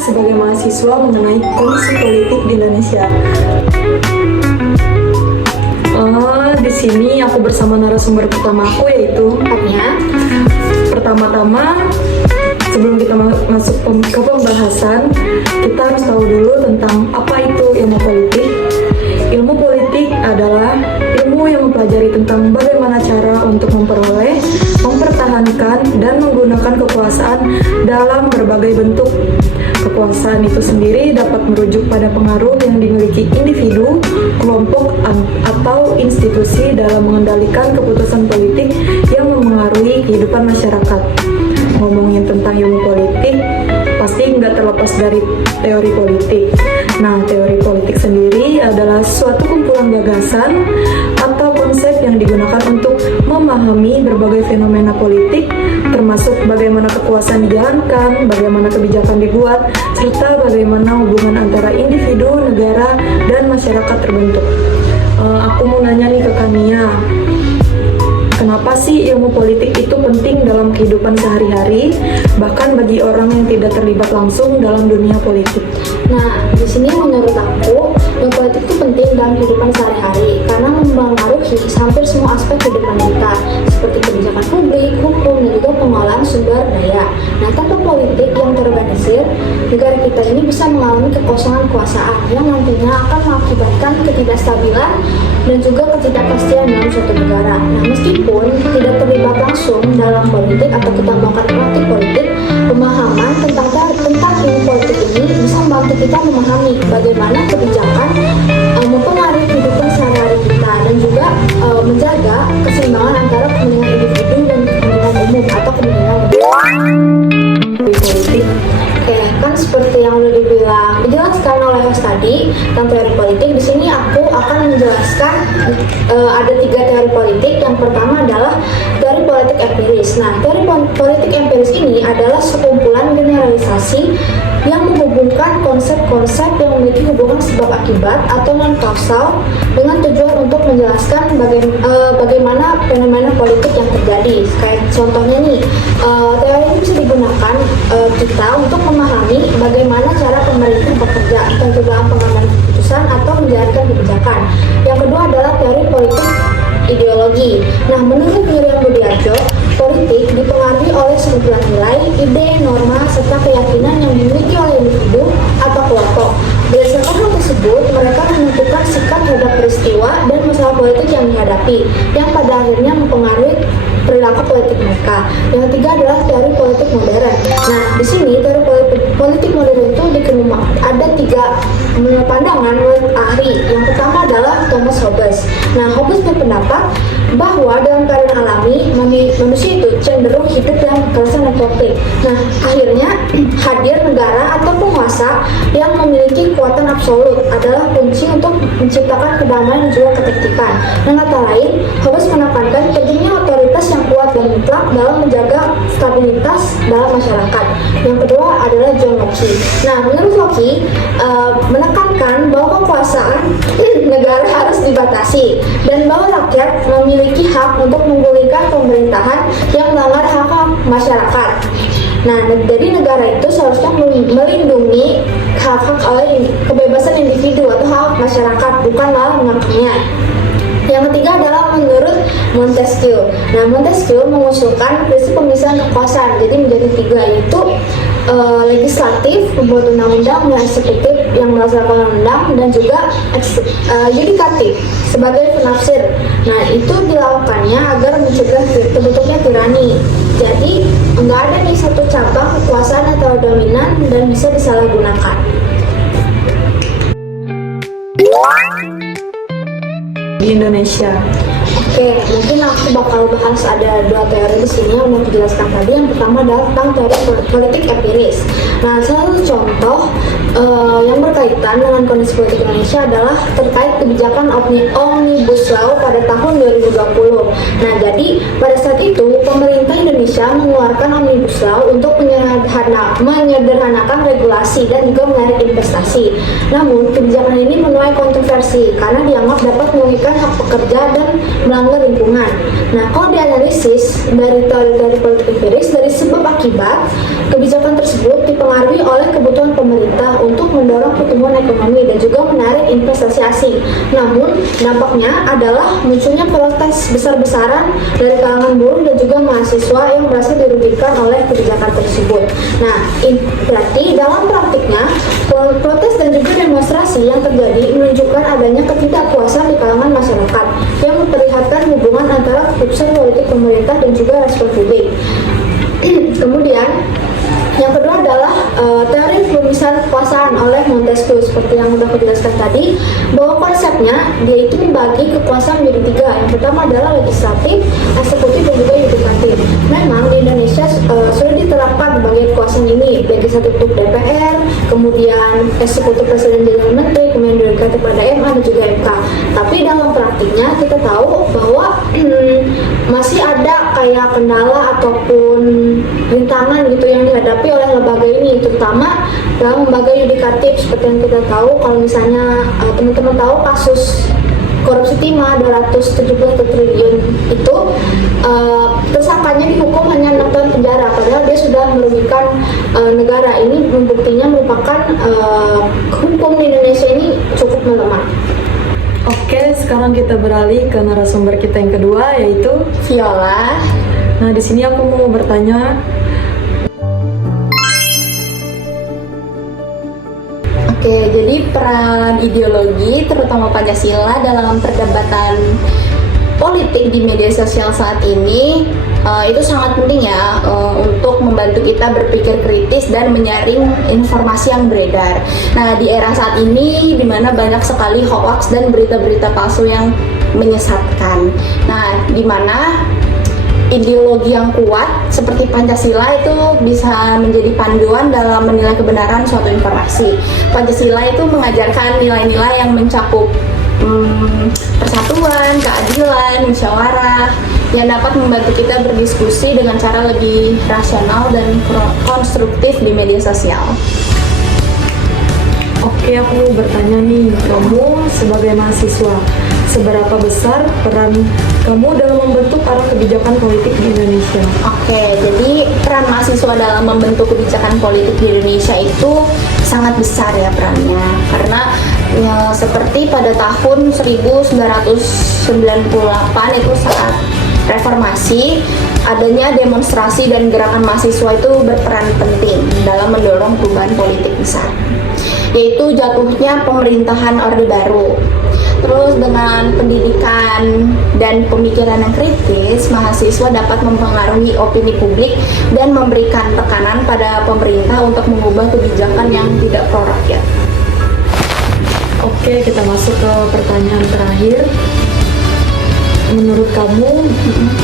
sebagai mahasiswa mengenai kondisi politik di Indonesia. Di sini aku bersama narasumber pertama aku, yaitu Anya. Pertama-tama, sebelum kita masuk ke pembahasan, kita harus tahu dulu tentang apa itu ilmu politik. Ilmu politik adalah ilmu yang mempelajari tentang bagaimana cara untuk memperoleh, mempertahankan, dan menggunakan kekuasaan dalam berbagai bentuk. Kekuasaan itu sendiri dapat merujuk pada pengaruh yang dimiliki individu, kelompok, atau institusi dalam mengendalikan keputusan politik yang memengaruhi kehidupan masyarakat. Ngomongin tentang ilmu politik, pasti nggak terlepas dari teori politik. Nah, teori politik sendiri adalah suatu kumpulan gagasan atau konsep yang digunakan untuk memahami berbagai fenomena politik, termasuk bagaimana kekuasaan dijalankan, bagaimana kebijakan dibuat, serta bagaimana hubungan antara individu, negara, dan masyarakat terbentuk. Aku mau nanya nih ke Kania, kenapa sih ilmu politik itu penting dalam kehidupan sehari-hari, bahkan bagi orang yang tidak terlibat langsung dalam dunia politik? Nah, di sini menurut aku, ilmu politik itu penting dalam kehidupan sehari-hari karena mempengaruhi hampir semua aspek kehidupan kita, seperti kebijakan publik, hukum, dan juga pengelolaan sumber daya. Nah, tanpa politik yang terorganisir, negara kita ini bisa mengalami kekosongan kekuasaan yang nantinya akan mengakibatkan ketidakstabilan dan juga ketidakpastian dalam suatu negara. Nah, meskipun tidak terlibat langsung dalam politik atau kita melakukan praktik politik, pemahaman tentang ilmu politik ini bisa membantu kita memahami bagaimana kebijakan mempengaruhi kehidupan sehari-hari kita dan juga menjaga keseimbangan antara kepentingan individu dan kepentingan umum atau kepentingan Politik. Oke, kan seperti yang udah dijelaskan oleh host tadi tentang teori politik. Di sini aku akan menjelaskan ada 3 teori politik. Yang pertama adalah teori politik empiris. Nah, teori politik empiris ini adalah sekumpulan generalisasi yang menghubungkan konsep-konsep yang memiliki hubungan sebab akibat atau non kausal dengan tujuan untuk menjelaskan bagaimana fenomena politik yang terjadi. Kayak contohnya nih, teori ini bisa digunakan kita untuk memahami bagaimana cara pemerintah bekerja, pencegahan pengambilan keputusan atau menjalankan kebijakan. Yang kedua adalah teori politik ideologi. Nah, menurut Miriam Budiarjo, politik dipengaruhi oleh sekumpulan nilai, ide, norma, serta keyakinan yang dimiliki oleh individu atau kelompok. Berdasarkan hal tersebut, mereka menentukan sikap terhadap peristiwa dan masalah politik yang dihadapi, yang pada akhirnya mempengaruhi perilaku politik mereka. Yang ketiga adalah teori politik modern. Nah, di sini teori politik modern itu ada 3 pandangan menurut ahli. Yang pertama adalah Thomas Hobbes. Nah, Hobbes berpendapat bahwa dalam keadaan alami manusia itu cenderung hidup dalam kekerasan dan konflik. Nah, akhirnya hadir negara atau penguasa yang memiliki kekuatan absolut adalah kunci untuk menciptakan kedamaian dan juga ketertiban. Dengan kata lain, Hobbes menekankan pentingnya otoritas yang kuat dan mutlak dalam menjaga stabilitas dalam masyarakat. Yang kedua adalah John Locke. Nah, menurut Locke menekankan bahwa kekuasaan negara harus dibatasi dan bahwa rakyat memiliki hak untuk menggulingkan pemerintahan yang melanggar hak-hak masyarakat. Nah, jadi negara itu seharusnya melindungi hak-hak kebebasan individu atau hak masyarakat, bukan malah mengekangnya. Yang ketiga adalah menurut Montesquieu. Nah, Montesquieu mengusulkan prinsip pemisahan kekuasaan jadi menjadi 3, yaitu legislatif, pembuat undang-undang, dan eksekutif yang melaksanakan undang, dan juga yudikatif sebagai penafsir. Nah, itu dilakukannya agar mencegah terbentuknya tirani. Jadi nggak ada nih satu cabang kekuasaan atau dominan dan bisa disalahgunakan. Di Indonesia. Oke, mungkin aku bakal bahas ada 2 teori di sini yang mau dijelaskan tadi. Yang pertama adalah tentang teori politik empiris. Nah, salah satu contoh yang berkaitan dengan kondisi politik Indonesia adalah terkait kebijakan Omnibus Law pada tahun 2020. Nah, jadi pada saat itu pemerintah Indonesia mengeluarkan Omnibus Law untuk menyederhanakan regulasi dan juga menarik investasi. Namun, kebijakan ini menuai kontroversi karena dianggap dapat merugikan hak pekerja dan melanggar lingkungan. Nah, kalau dianalisis dari teori politik empiris dari sebab akibat, kebijakan tersebut dipengaruhi dipengaruhi oleh kebutuhan pemerintah untuk mendorong pertumbuhan ekonomi dan juga menarik investasi asing. Namun, dampaknya adalah munculnya protes besar-besaran dari kalangan buruh dan juga mahasiswa yang merasa dirugikan oleh kebijakan tersebut. Nah, berarti dalam praktiknya, protes dan juga demonstrasi yang terjadi menunjukkan adanya ketidakpuasan di kalangan masyarakat yang memperlihatkan hubungan antara keputusan politik pemerintah dan juga respon publik. Kemudian yang kedua adalah teori perumisan kekuasaan oleh Montesquieu. Seperti yang sudah aku jelaskan tadi, bahwa konsepnya dia itu membagi kekuasaan menjadi tiga. Yang pertama adalah legislatif, eksekutif, dan juga yudikatif. Memang di Indonesia sudah diterapkan berbagai kekuasaan ini, legislatif untuk DPR, kemudian eksekutif presiden dan menteri, kemudian yudikatif pada MA dan juga MK. Tapi dalam praktiknya kita tahu bahwa masih ada kayak kendala ataupun rintangan gitu yang dihadapi oleh lembaga ini, terutama dalam lembaga yudikatif. Seperti yang kita tahu, kalau misalnya teman-teman tahu kasus korupsi timah 270 triliun itu, tersangkanya dihukum hanya 6 tahun penjara, padahal dia sudah merugikan negara. Ini membuktinya merupakan hukum di Indonesia ini cukup melemah. Oke, sekarang kita beralih ke narasumber kita yang kedua, yaitu Viola. Nah, di sini aku mau bertanya. Oke, jadi peran ideologi, terutama Pancasila dalam perdebatan politik di media sosial saat ini itu sangat penting ya, untuk membantu kita berpikir kritis dan menyaring informasi yang beredar. Nah, di era saat ini di mana banyak sekali hoax dan berita-berita palsu yang menyesatkan. Nah, di mana ideologi yang kuat seperti Pancasila itu bisa menjadi panduan dalam menilai kebenaran suatu informasi. Pancasila itu mengajarkan nilai-nilai yang mencakup persatuan, keadilan, musyawarah, yang dapat membantu kita berdiskusi dengan cara lebih rasional dan konstruktif di media sosial. Oke, aku mau bertanya nih, kamu sebagai mahasiswa, seberapa besar peran kamu dalam membentuk arah kebijakan politik di Indonesia? Oke, jadi peran mahasiswa dalam membentuk kebijakan politik di Indonesia itu sangat besar ya perannya, karena ya, seperti pada tahun 1998 itu saat reformasi, adanya demonstrasi dan gerakan mahasiswa itu berperan penting dalam mendorong perubahan politik besar, yaitu jatuhnya pemerintahan Orde Baru. Terus dengan pendidikan dan pemikiran yang kritis, mahasiswa dapat mempengaruhi opini publik dan memberikan tekanan pada pemerintah untuk mengubah kebijakan yang tidak pro rakyat. Oke, kita masuk ke pertanyaan terakhir. Menurut kamu,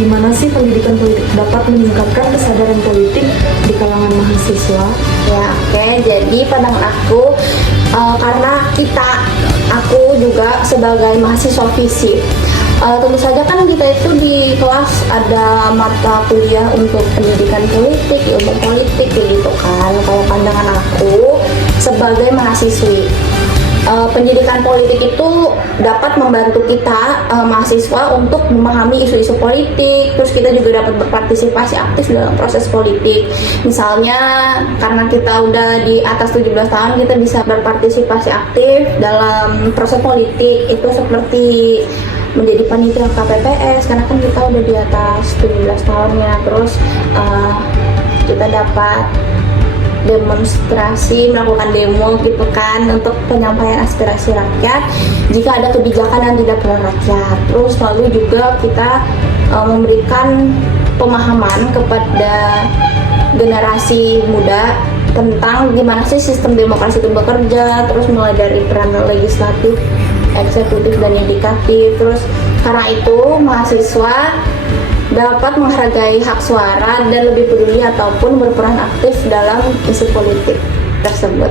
gimana sih pendidikan politik dapat meningkatkan kesadaran politik di kalangan mahasiswa? Ya, oke. Jadi pandangan aku, karena aku juga sebagai mahasiswa FISIP, tentu saja kan kita itu di kelas ada mata kuliah untuk pendidikan politik, ilmu politik gitu kan. Kalau pandangan aku sebagai mahasiswi, pendidikan politik itu dapat membantu kita mahasiswa untuk memahami isu-isu politik. Terus kita juga dapat berpartisipasi aktif dalam proses politik. Misalnya karena kita udah di atas 17 tahun, kita bisa berpartisipasi aktif dalam proses politik. Itu seperti menjadi panitia KPPS, karena kan kita udah di atas 17 tahunnya. Terus kita dapat demonstrasi, melakukan demo gitu kan, untuk penyampaian aspirasi rakyat jika ada kebijakan yang tidak pro rakyat. Terus lalu juga kita memberikan pemahaman kepada generasi muda tentang gimana sih sistem demokrasi itu bekerja, terus mulai dari peran legislatif, eksekutif, dan yudikatif. Terus karena itu mahasiswa dapat menghargai hak suara dan lebih peduli ataupun berperan aktif dalam isu politik tersebut.